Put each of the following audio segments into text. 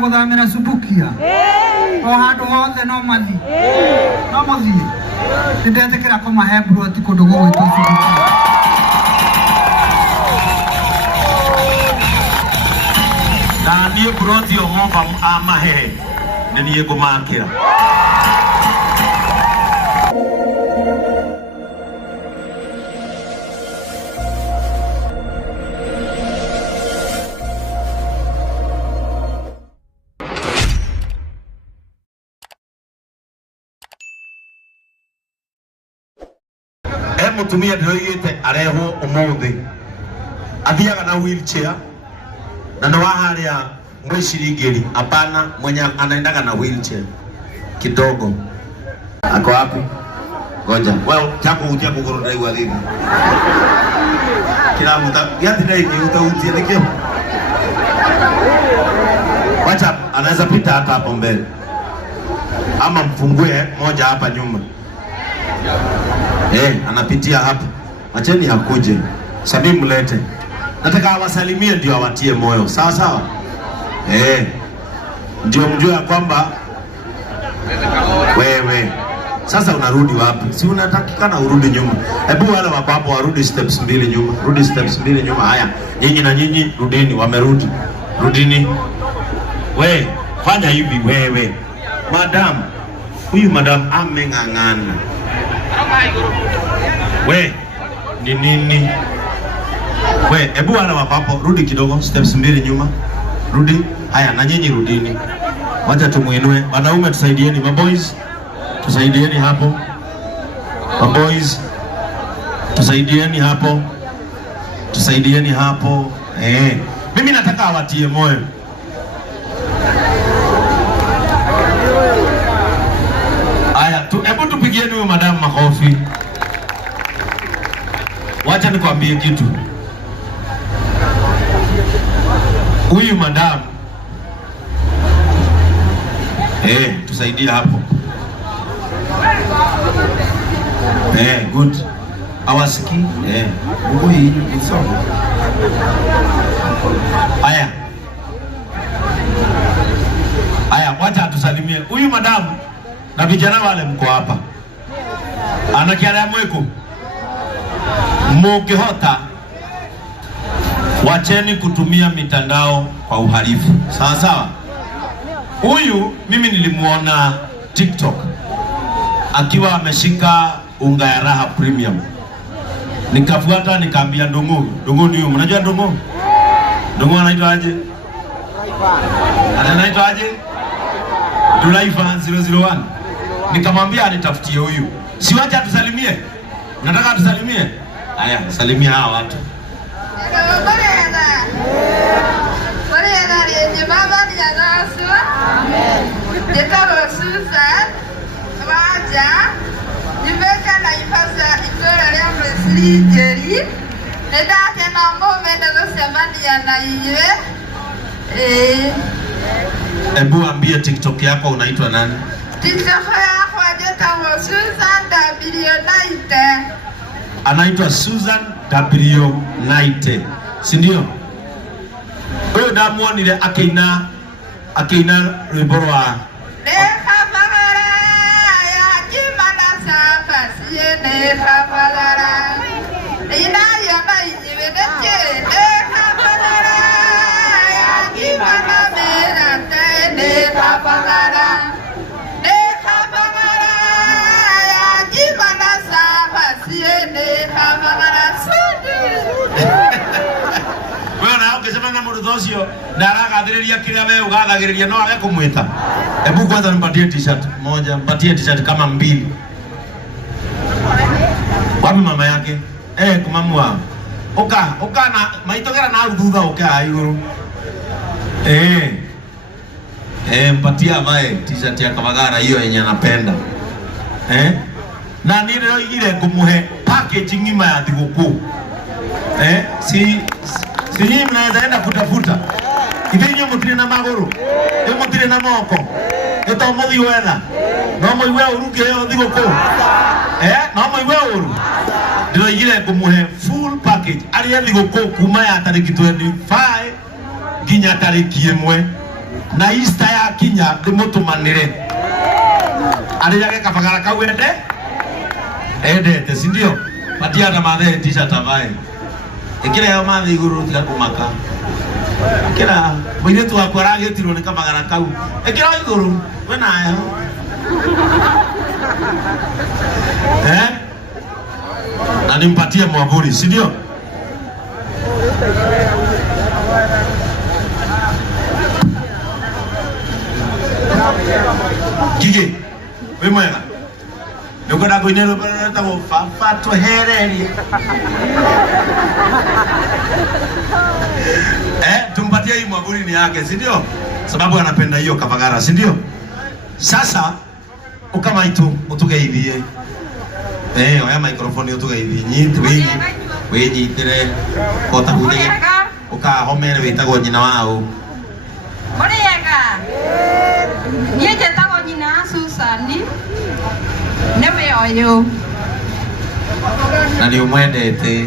guthamira Subukia o handu hothe no mathi ndetekera kumahe broti kundu gugwitwo Subukia na niĩ broti o ng'omba amahe nĩ niĩ ngũmakĩra. Mutumia ndoigite areho umuthi athiaga na wheelchair na ndo haria mwishirigeri hapana mwenye anaendaga na wheelchair kidogo ako wapi ngoja well chako utia kugoro ndio hivi kila mtu yati ndio utautia nikio wacha anaweza pita hata hapo mbele ama mfungue moja hapa nyuma. Anapitia hapa. Acheni hakuje. Sabi mlete. Nataka awasalimie ndio awatie moyo. Sawa sawa? Ndio mjue ya kwamba wewe sasa unarudi wapi? Si unatakikana urudi nyuma. Hebu wale wako hapo warudi steps 2 nyuma. Rudi steps 2 nyuma. Haya. Nyinyi na nyinyi rudini, wamerudi. Rudini. We, fanya hivi wewe. Madam. Huyu madam ameng'ang'ana. We, ni nini? We, ebu wala wapapo, rudi kidogo, steps 2 nyuma. Rudi, haya, na nyinyi rudini. Wacha tumuinue, wanaume tusaidieni, maboys. Tusaidieni hapo. Maboys. Tusaidieni hapo. Tusaidieni hapo. Mimi nataka awatie moyo. Hebu tupigieni huyo madam makofi. Wacha nikwambie kitu. Huyu madam tusaidie hapo. Good. Awasiki? Mungu hii ni sawa. Aya, wacha tusalimie. Huyu madam na vijana wale mko hapa. Anakiara mweko. Mukihota wacheni kutumia mitandao kwa uhalifu. Sawa sawa? Huyu mimi nilimuona TikTok akiwa ameshika unga ya Raha Premium. Nikafuata nikaambia Ndungu ni huyu. Mnajua Ndungu? Ndungu anaitwa aje? Anaitwa aje? Dulaifa 001. Nikamwambia anitafutie huyu. Si wacha tusalimie. Nataka tusalimie. Haya, salimia hawa watu. Amen. Nitaro Susan. Waja. Nimeka na ifasa itora leo mresiri. Nedake na mbome ndo semania na iwe. Ebu ambie TikTok yako unaitwa nani? TikTok yako ajeta Susan W9. Anaitwa Susan W9. Si ndio? Huyo ndamuonire akeina rwimbo rwa Nekabagara ya kimana sapa siene kabagara. Ina yona inyibedeke nekabagara ya kimana merate nekabagara. Nekabagara ya kimana sapa siene kabagara. Ukisema na murudhosio ndaragathiriria kile wewe ugathagiriria no age kumwita. Hebu kwanza nipatie t-shirt moja, nipatie t-shirt kama 2. Wapi mama yake? Kumamua. Oka na maitogera na thutha oka iguru. Mpatia mae t-shirt ya Kabagara hiyo yenye anapenda. Na nile ile kumuhe package ngima ya thiguku. Si nyinyi mnaweza enda kutafuta. Ivinyo mutire na maguru. Mutire na moko. Eto muthi wetha. No muiwe uruge yo thiguku. No muiwe uru. Ndiro igire kumuhe full package. Ari thiguku kuma ya tariki 25 nginya tariki 1. na Easter ya kinya ndimutumanire ariyage kabagara kau endete si ndio patia na mathe t-shirt avae ikira yo mathe iguru tiga kumaka ikira mwiretu wakwa aragitirwo ni kabagara kau ikira iguru we nayo na nimpatie mwavuli si ndio? Gigi, we mwega nukwenda kuinero barata go fafa to hereria tumpatie hii mwavuli ni yake si ndio? Sababu anapenda hiyo kabagara si ndio? Sasa ukama itu utugeithie oya microphone utugeithie nyiti we nyitire kota gutege ukahomere witagwo nyina wao Muriega niĩ njĩtagwo nyina Susani nĩwe ũyũ na nĩ ũmwendete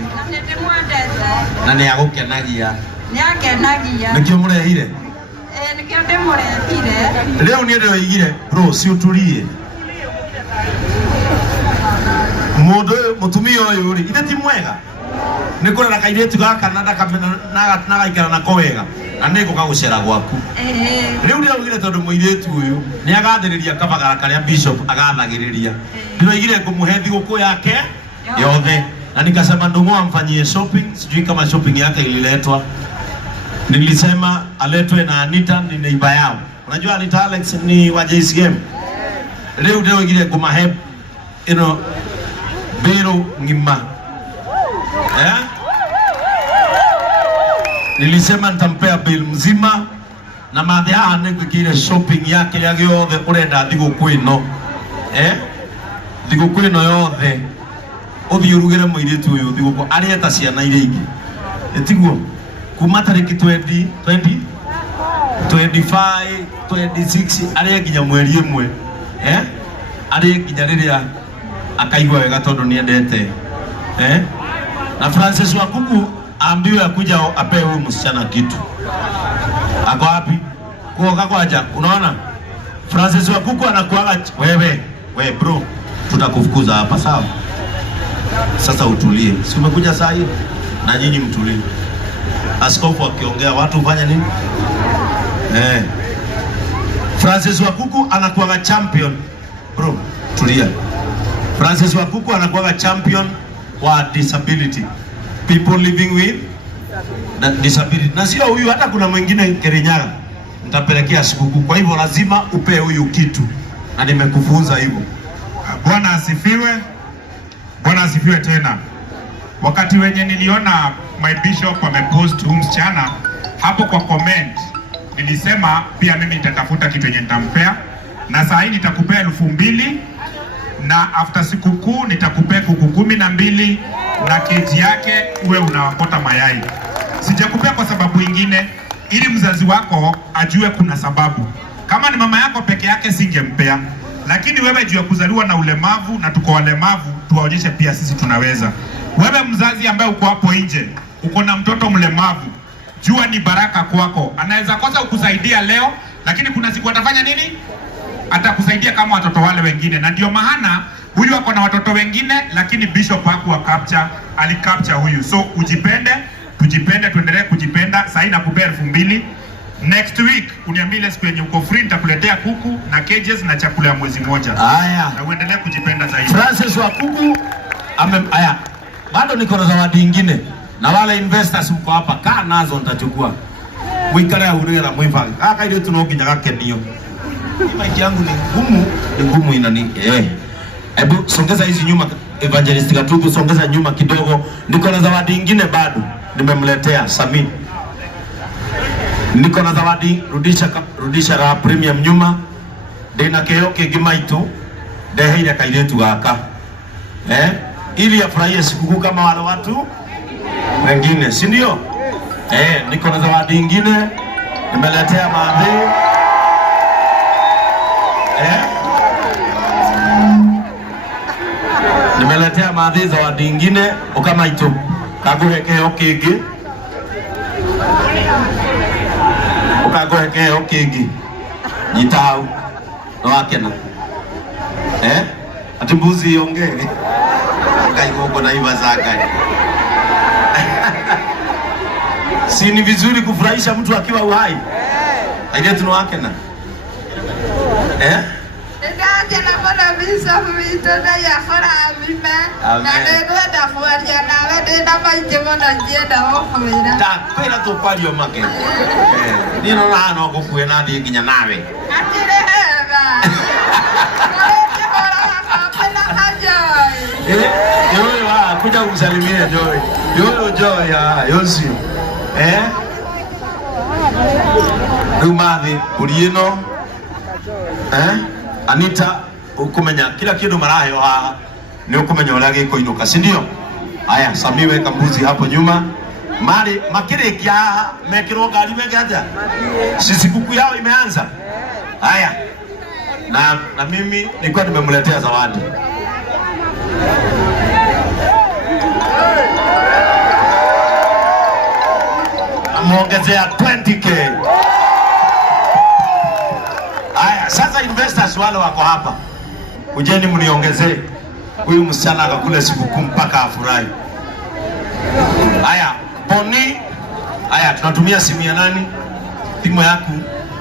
na nĩ agũkenagia nĩkĩo mũrehire nĩkĩo ndĩmũrehire rĩu nĩ ndĩroigire bro si ũturie mũndũ mũtumia ũyũ rĩ ithe ti mwega nĩ kũrera kairĩtu gaka na gaikara nako wega na nĩ ngũka gũcera gwaku rĩu ndĩroigire tondũ mũirĩtu ũyũ nĩ agathĩrĩria kabagara karĩa bishop agathagĩrĩria ndĩroigire ngũmũhe thigũkũ yake yothe na nikasema ndugu amfanyie shopping sijui kama shopping yake ililetwa nilisema aletwe na Anita ni neighbor yao unajua Anita Alex ni wa JCM leo ndĩroigire ngũmahe bero ngima nilisema nitampea bill mzima na mathe haha nĩngwĩkĩire shopping yake ya giothe urenda thigũkũ ĩno thigũkũ ĩno yothe uthii urugire mũirĩtu ũyũ thigũkũ arĩa ta ciana iria ingĩ etiguo kuma tarĩki 25 26 arĩa nginya mweri ĩmwe arĩa nginya rĩrĩa akaigua wega tondũ niendete na Francis Wakuku ambiwe akuja apewe huyu msichana kitu. Ako wapi? Kwa kwaja, unaona? Francis Wakuku anakuaga wewe bro, tutakufukuza hapa sawa? Sasa utulie. Si umekuja saa hii? Na nyinyi mtulie. Askofu akiongea watu fanya nini? Francis Wakuku anakuaga champion. Bro, tulia. Francis Wakuku anakuaga champion wa disability. People living with disability. Na sio huyu, hata kuna mwingine Kirinyaga nitapelekea sikukuu. Kwa hivyo lazima upe huyu kitu. Na nimekufunza hivyo. Bwana asifiwe. Bwana asifiwe tena. Wakati wenye niliona my bishop amepost huyu msichana hapo kwa comment, nilisema pia mimi nitatafuta kitu yenye nitampea, na saa hii nitakupea 2,000 na after sikukuu nitakupea kuku 12 na keji yake uwe unawakota mayai. Sijakupea kwa sababu ingine, ili mzazi wako ajue kuna sababu. Kama ni mama yako peke yake singempea, lakini wewe juu ya kuzaliwa na ulemavu na tuko walemavu, tuwaonyeshe pia sisi tunaweza. Wewe mzazi ambaye uko hapo nje, uko na mtoto mlemavu, jua ni baraka kwako. Anaweza kosa ukusaidia leo, lakini kuna siku atafanya nini? Atakusaidia kama watoto wale wengine. Na ndio maana huyu ako na watoto wengine, lakini bishop hakuwa capture, alicapture huyu. So ujipende, tujipende, tuendelee kujipenda. Sasa nakupea 2,000. Next week uniambie siku yenye uko free nitakuletea kuku na cages na chakula ya mwezi mmoja. Haya. Na uendelee kujipenda zaidi. Francis Wakuku haya. Bado niko na zawadi nyingine. Na wale investors mko hapa, kaa nazo nitachukua. Mwikare urera mwifanga. Kaka ile tunoginya gakenio. Maiki yangu ni ngumu inani. Hebu songeza hizi nyuma Evangelist Gatubu, songeza nyuma kidogo. Niko na zawadi nyingine bado nimemletea Sami. Niko na zawadi, rudisha ra premium nyuma. Dena keo kigimaitu ndeheire kairetu gaka. Ili afurahie sikukuu kama wale watu wengine, si ndio? Niko na zawadi nyingine nimeletea maadhi. Nimeletea maadhi zawadi nyingine ukamaitu kaguhe keo kigi. ngoheke okingi nyitau no akena ati mbuzi yongege kaiko na iva zaka. Si ni vizuri kufurahisha mtu akiwa uhai? Aje tuno akena Ndio na bwana bisa vitona ya fara mime. Na ndio da fuaria na wende na maitemo na njenda okwira. Ta kwira to kwario make. Ni no na no gukue na thi nginya nawe. Atire hega. Joy wa kuja kusalimia Joy. Joy ya Yosio. Rumathi Urieno. Anita ukumenya kila kitu marayo haha ni ukumenya uria gikuinuka, si ndio? Haya, Samiwe kambuzi hapo nyuma. Mari makirekia haha mekirwo ngari wenge aja. Sisi kuku yao imeanza. Haya. Na mimi nilikuwa nimemletea zawadi. Amuongezea 20k. Haya, sasa investors wale wako hapa. Kujeni mniongezee. Huyu msichana akakule sikukuu mpaka afurahi. Haya, Boni. Haya, tunatumia simu ya nani? Simu yako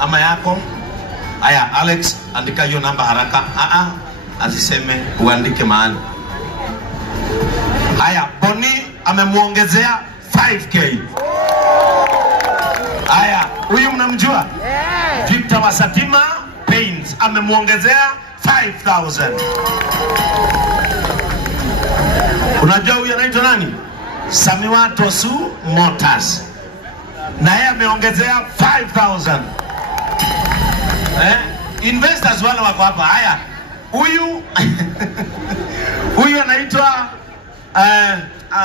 ama yako? Haya, Alex, andika hiyo namba haraka. Asiseme uandike mahali. Haya, Boni amemuongezea 5k. Haya, huyu mnamjua? Victor wa Satima Paints amemuongezea 5,000. Unajua huyu anaitwa nani? Samiwa Tosu Motors. Na yeye ameongezea 5,000. Investors wale wako hapa. Haya, huyu anaitwa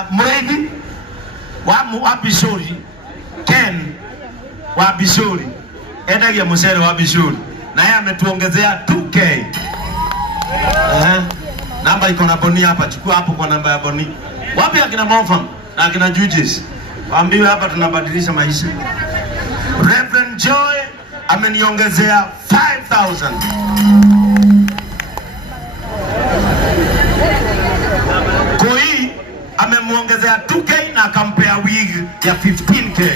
Muregi wa Bishori. Ken wa Bishori. Edagia Musere wa Bishori. Na yeye ametuongezea 2k. Namba iko na Boni hapa. Chukua hapo kwa namba ya Boni. Wapi akina Mofam na akina Judges? Waambiwe hapa tunabadilisha maisha. Reverend Joy ameniongezea 5,000. Koi amemuongezea 2k na akampea wig ya 15k.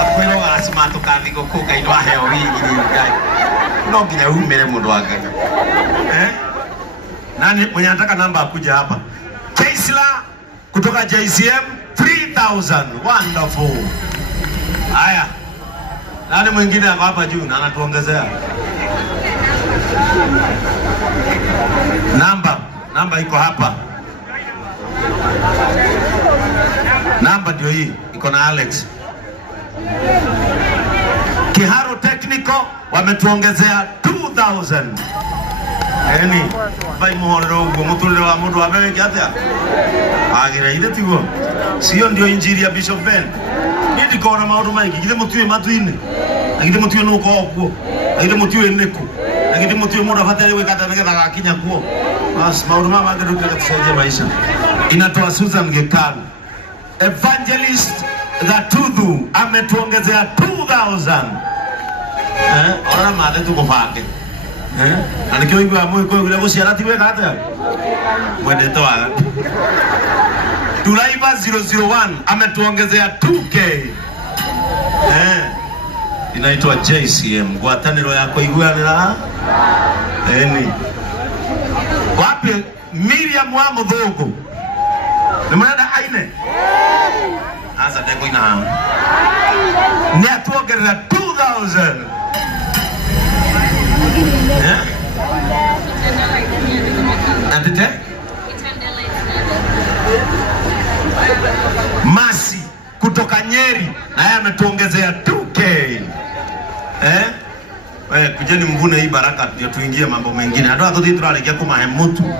Akwelo asmato kavigo koka ino aheo wig ni guy. No gina umere mundu agaga. Nani mwenye anataka namba akuja hapa? Kaisla kutoka JCM 3,000. Wonderful. Haya. Nani mwingine ako hapa juu na anatuongezea? Namba iko hapa. Namba ndio hii, iko na Alex. Kiharo Technical wametuongezea 2,000. Bai muhorero ugo mutulire wa mundu ameweke atia. Agira ile tigo. Sio ndio injili ya Bishop Ben. Nidi kona maundu maingi githe mutue matuine. Agithe mutue nuko okuo. Agithe mutue neku. Agithe mutue mundu afatale wekata negetha gakinya kuo. Bas maundu mama ngeruka tusaidia maisha. Inatoa Susan Gekaru. Evangelist Gatudhu ametuongezea 2,000. Ora mate tukofake. Alikio igwa kwa yule kusiara tiwe kata. Mwende toa. Tulaiva 001 ametuongezea 2k. Inaitwa JCM. Gwataniro yako igwanira. Wapi Miriam wa Mudhogo? Nimenda aine. Asa deko ina. Ni atuongerera 2,000. Natete? Masi kutoka Nyeri na yeye ametuongezea 2k. Kujeni mvune hii baraka ndio tuingie mambo mengine. Ndio hatuti turalekia kumahe mtu.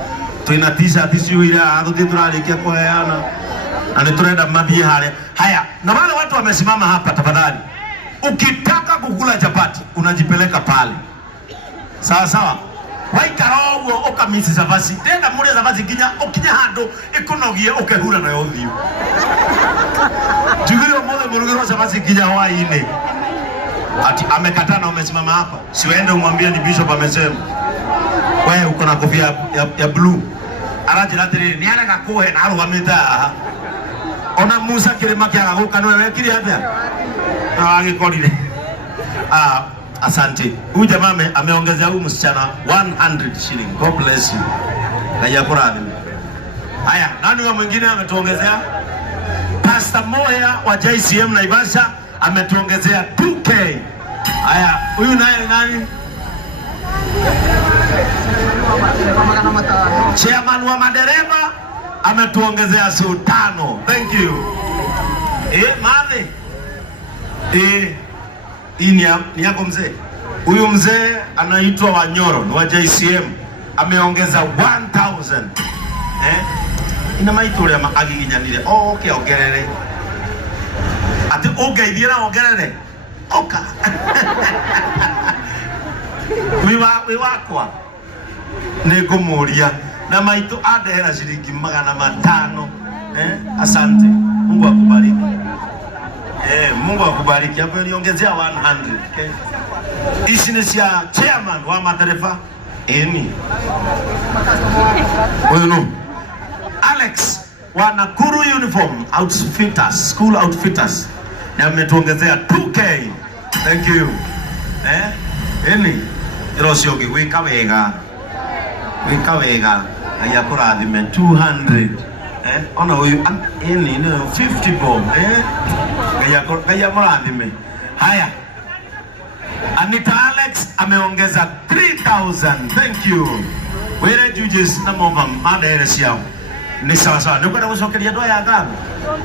Tuina t-shirt isiwira hatuti turalekia kuheana. Na tunaenda mabie hale. Haya, na wale watu wamesimama hapa tafadhali. Ukitaka kukula chapati unajipeleka pale. Sawa sawa. Waikarowo okamisi zavasi. Tenda mure zavasi kinya hando ikunogie okehura na yothio. Jugiro mole murugiro zavasi kinya waine. Ati amekataa na umesimama hapa. Siwende umwambie ni bishop amesema. Wewe uko na kofia ya blue. Arajira atiri ni ara gakuhe na arugamita. Ona Musa kirema kia gaguka no wewe kiri atia. Agikorire. Asante. Huyu jamaa ameongezea huyu msichana 100 shilling. God bless you. Na yakurabi. Haya, nani wa mwingine ametuongezea? Pastor Moya wa JCM Naivasha ametuongezea 2K. Haya, huyu naye ni nani? Chairman wa madereva ametuongezea so 5. Thank you. Mane. Hii ni yako mzee. Huyu mzee anaitwa Wanyoro, ni wa JCM. Ameongeza 1000. Ina maitore ama agiginyanire. Okay, ogerere. Ati ogeithira ogerere. Oka. We wakwa. Nĩngũmũria na maitũ andehera shilingi 500. Asante. Mungu akubariki. Mungu akubariki. Hapo niongezea 100. Okay. Hizi ni cia chairman wa madereva. Huyu no. Alex wa Nakuru Uniform Outfitters, School Outfitters. Na ametuongezea 2K. Thank you. Irosio wika wega. Wika wega. Aya kurathime 200. Ona huyu ni 50 bob. Aya kurathime. Haya. Anita Alex ameongeza 3000. Thank you. Where judges na mova madere siao. Ni sawa sawa. Ndio kwenda kusokelea doa ya ngano.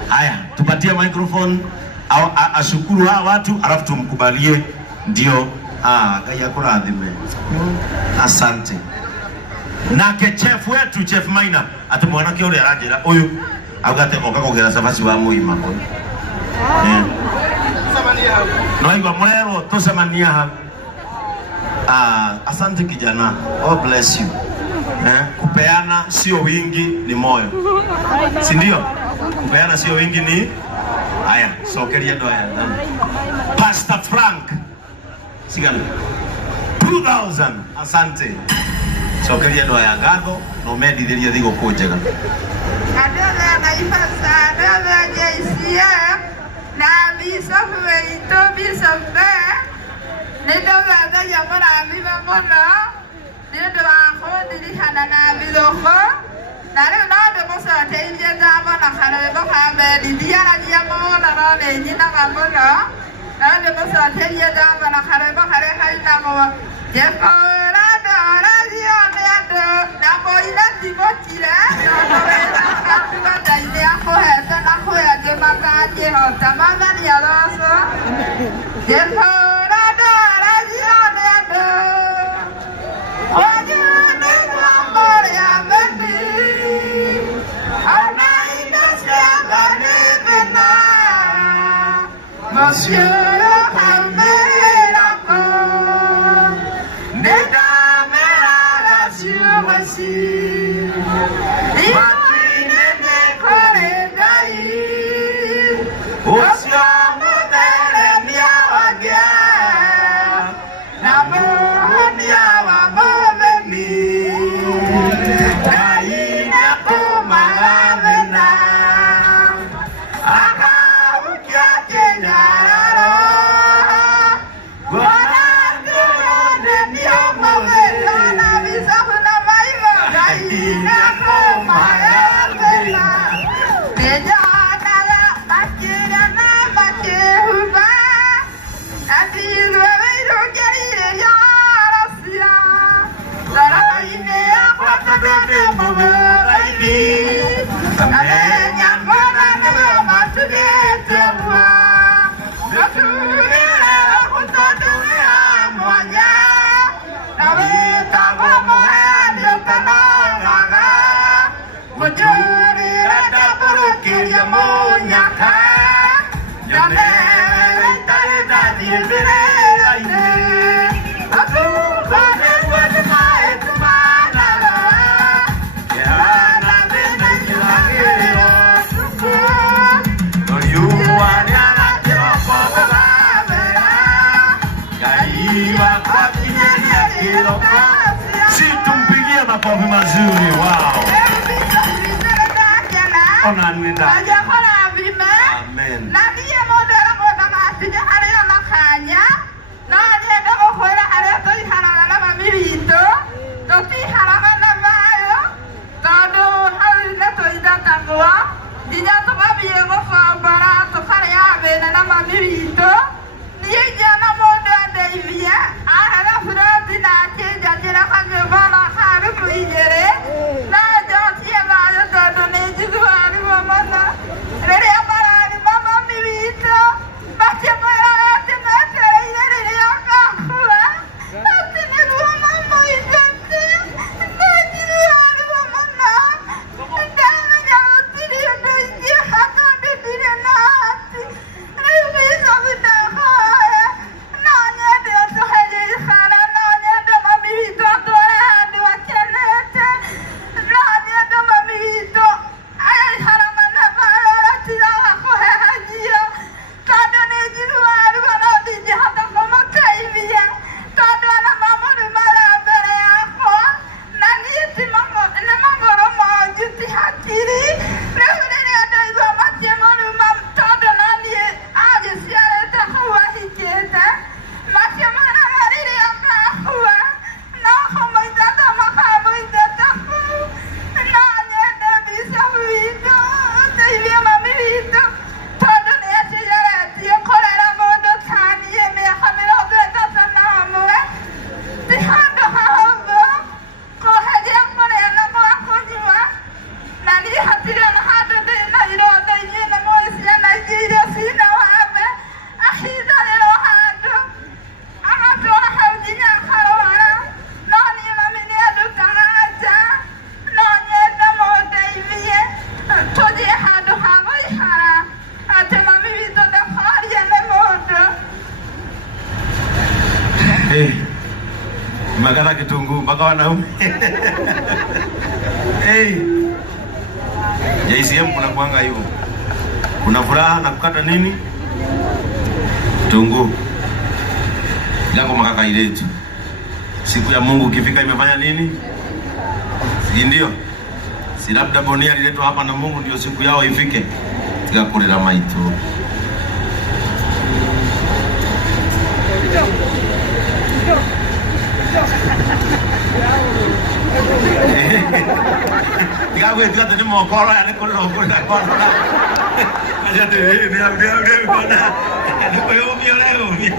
Haya, tupatie microphone au ashukuru hawa watu alafu tumkubalie ndio kaya kurathime. Asante. Na ke chef wetu Chef Maina atumwana ke uri arajira uyu agate okagogera sabasi wa muima ko. No iwa murero tusemania ha. Asante kijana. God bless you. Kupeana sio wingi ni moyo. Si ndio? Kupeana sio wingi ni haya, sokeria doa ya ndani. Pastor Frank Sigana 2000. Asante. Sokeria doa ya ngano no medithiria thigo kunjega. Adela Naivasha, adela JCM na bishop wetu Bishop ndio wazee ya mwana viva mwana ndio wako dirihana na biloko na leo ndio mmoja teje zama na kale baka didiana dia mwana na nyina mwana na ndio mmoja teje zama na kale baka haina mwa jefora dora dia meado na boina tibotira na daide yako hata na kwa jema kaje hota mama ni alaso jefora Monsieur Amerako, mesdames et messieurs, voici Martine de Corédaï, Ocean Moderne Miawagia, Namo Miawamoveni, Naina Kumaravena. Si tumpigie makofi mazuri. Wow. Amen. Magana kitunguu mpaka wanaume. Hey. JCM kuna kuanga hivyo. Kuna furaha na kukata nini? Kitunguu. Yako makaka iletu. Siku ya Mungu ikifika imefanya nini? Si ndio? Si labda Bonia liletwa hapa na Mungu ndio siku yao ifike. Tigakurira maitu. Gawe tu tadi mau kola ada kola kola. Aja deh dia kola. Leo mia.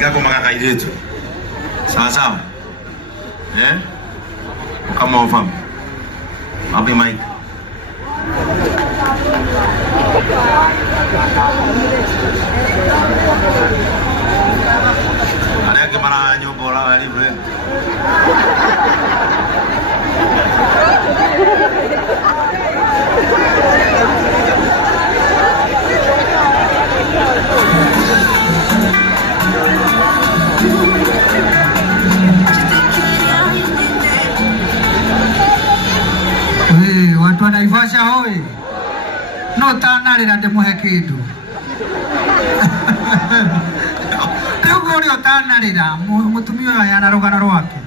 Gago makaka itu. Sama-sama. Kama ufahamu. Abi Mike. Ada gimana nyobola ini, Bro? Watu wa Naivasha hoi. No tanari na demuhe kitu. Rĩu ũrĩa ũtanarĩra mũtumia ũyũ yana rũgano rwake.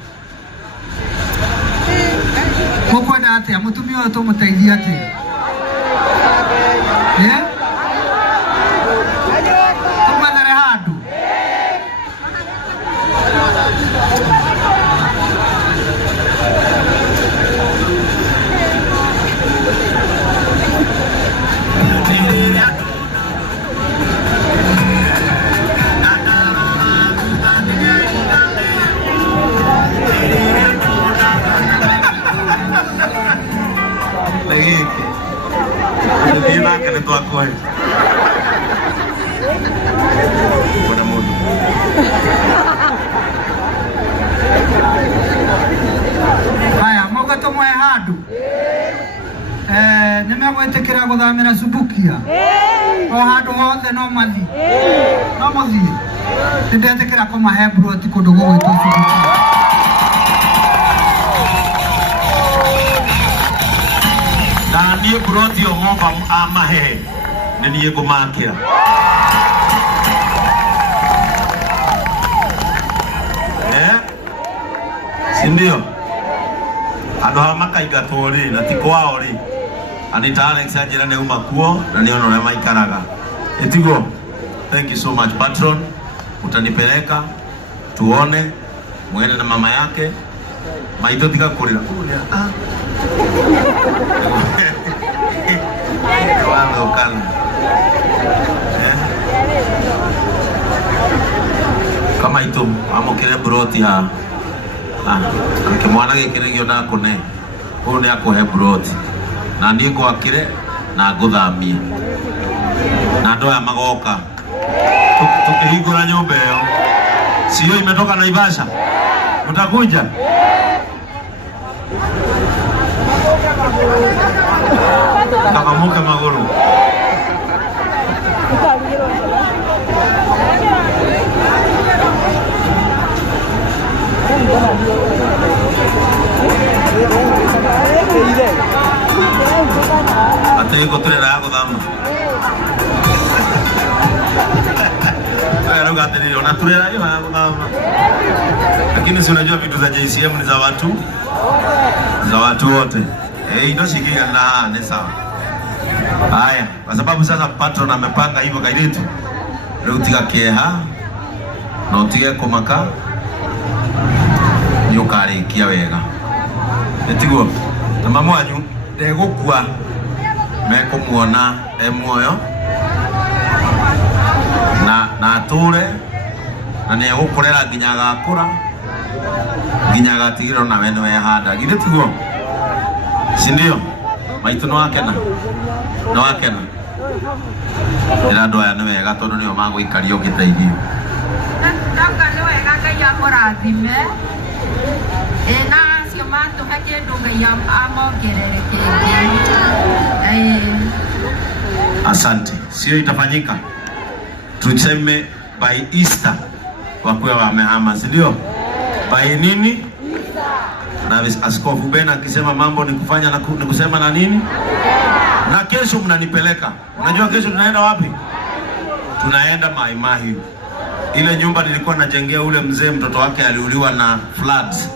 Mũkwenda atĩa mũtumia ũyũ tũmũteithie atĩa? Tũmwethere handũ. Kena tua kau. Buona modo. Haya, moga tumwe handu. Nimegwetekera guthamira Subukia. O handu hothe no mathi. No mathi. Nindetekera kumahe broti kundu gugwitwo Subukia. Niye broti omomba amahe niye kumakira Ndio. Ando hama kaiga tori na tikwao ri. Anita Alex ajira ne umakuo na ni ono na maikaraga. Etigo. Thank you so much patron. Utanipeleka tuone muende na mama yake. Maito tika kurira. Wao ukana. Kama ito amokire broti ha. Kimwana gikire gyo na kone. Ko ne akohe broti. Na ndiye kwa kire na nguthamie. Na ndo ya magoka. Tukihigura nyumba hiyo. Sio imetoka Naivasha. Utakuja? Kakamuka maguru. Ate kotrera yako dama. Aya roga tena ona turera hiyo yako dama. Lakini si unajua vitu za JCM ni za watu wote. Ndio shikilia na ni sawa. Haya, kwa sababu sasa patron amepanga hivyo kailetu. Leo tika keha na utige komaka nyukari kia wega. Etigo na mama wanyu ndegukua meko muona muoyo na ature na ne gukorera nginya gakura nginya gatigiro na wene we handa githe tiguo si ndio maitu no akena ira ndo aya ni wega tondu nio maguikario giteithio ndaka ni wega Ngai akurathime na cio matuhe kindu Ngai amongerere kingi. Asante, sio itafanyika tuseme by Easter wakuwa wamehama, si ndio? By nini? Easter. Na Askofu Ben akisema mambo ni kufanya na ni kusema na nini? Na kesho mnanipeleka. Unajua kesho tunaenda wapi? Tunaenda Mai Mahiu. Ile nyumba nilikuwa najengea ule mzee mtoto wake aliuliwa na floods.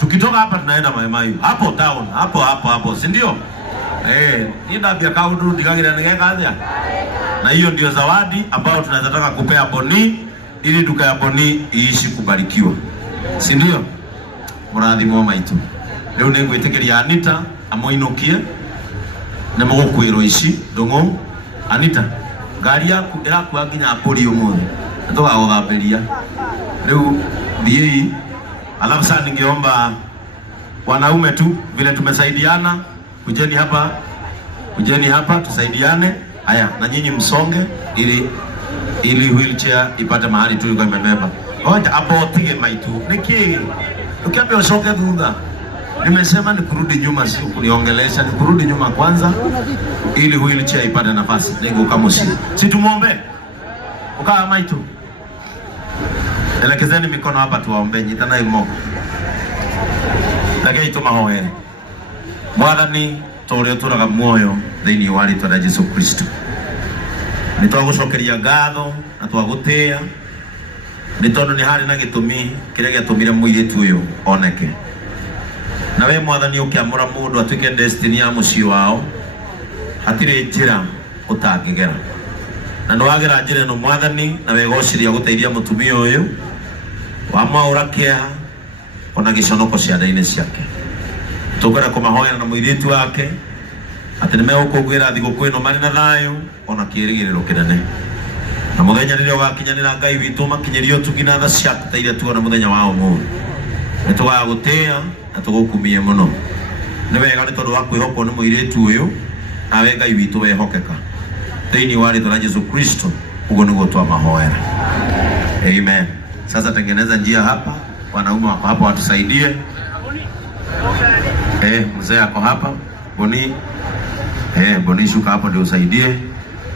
Tukitoka hapa tunaenda Mai Mahiu. Hapo town, hapo, si ndio? Nina bia kaudu digagira ngeka adia. Na hiyo ndio zawadi ambayo tunaweza taka kupea Boni ili tukaya Boni iishi kubarikiwa. Si ndio? Murathimo maitu. Leo ningwetekeria Anita amoinukie na mugukwiro ici ndongo. Anita ngari yaku irakuwa nginya mburi umuthi. Nitoka guthamberia. Leo BA alafu sasa ningeomba wanaume tu vile tumesaidiana, kujeni hapa tusaidiane. Haya, na nyinyi msonge ili wheelchair ipate mahali tu iko imebeba. Ngoja apotige maitu. Niki ukiambia usonge thutha. Nimesema ni kurudi nyuma, si kuniongelesha, ni kurudi nyuma kwanza ili wheelchair ipate nafasi. Lengo kama si tumuombe. Ukaa maitu. Elekezeni mikono hapa tuwaombe nyitana imo. Lakini tumahoere. Mwathani tore turaga muoyo thini wa ritwa rĩa Jesu Kristo. Nitwagucokeria ngatho na twagutia ni tondu ni hari na gitumi kiria giatumire muiritu uyu oneke. Na we Mwathani ukiamura mundu atuike destiny ya mucii wao hatire njira utangigera. Na nwagera njira no Mwathani na wegociria guteithia mutumia uyu wa maura kieha ona giconoko ciana-ini ciake. Tukara kumahoya na muiritu wake ati nimegukugwira thiguku ino mari na thayu ona kirigiriro kinene. Na muthenya riria ugakinyanira Ngai witu makinyirio tugina tha ciaku ta iria tuona muthenya wa umuthi. Nitugagutia na tugukumie muno. Ni wega ni tondu wa kwihokwo ni muiritu uyu nawe Ngai witu wehokeka thini wa ritwa rĩa Jesu Kristo. Uguo niguo twamahoera. Amen. Sasa tengeneza njia hapa, wanaume wako hapa watusaidie. Mzee ako hapa, Boni. Boni shuka hapo ndio usaidie.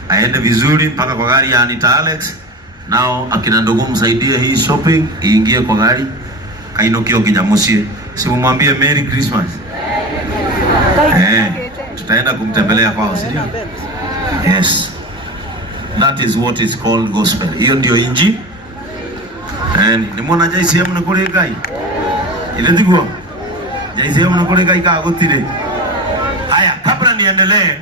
Aende vizuri mpaka kwa gari ya Anita Alex. Nao akina ndugu msaidie hii shopping iingie kwa gari. Kainokio nginya mucie. Si mumwambie Merry Christmas. Tutaenda kumtembelea kwao, si ndio? Yes. That is what is called gospel. Hiyo ndio inji. Ni mwana JCM ni kule Ngai. Ile ndivyo. Jaisi yao mnakoleka ikaagotire. Haya, kabla niendelee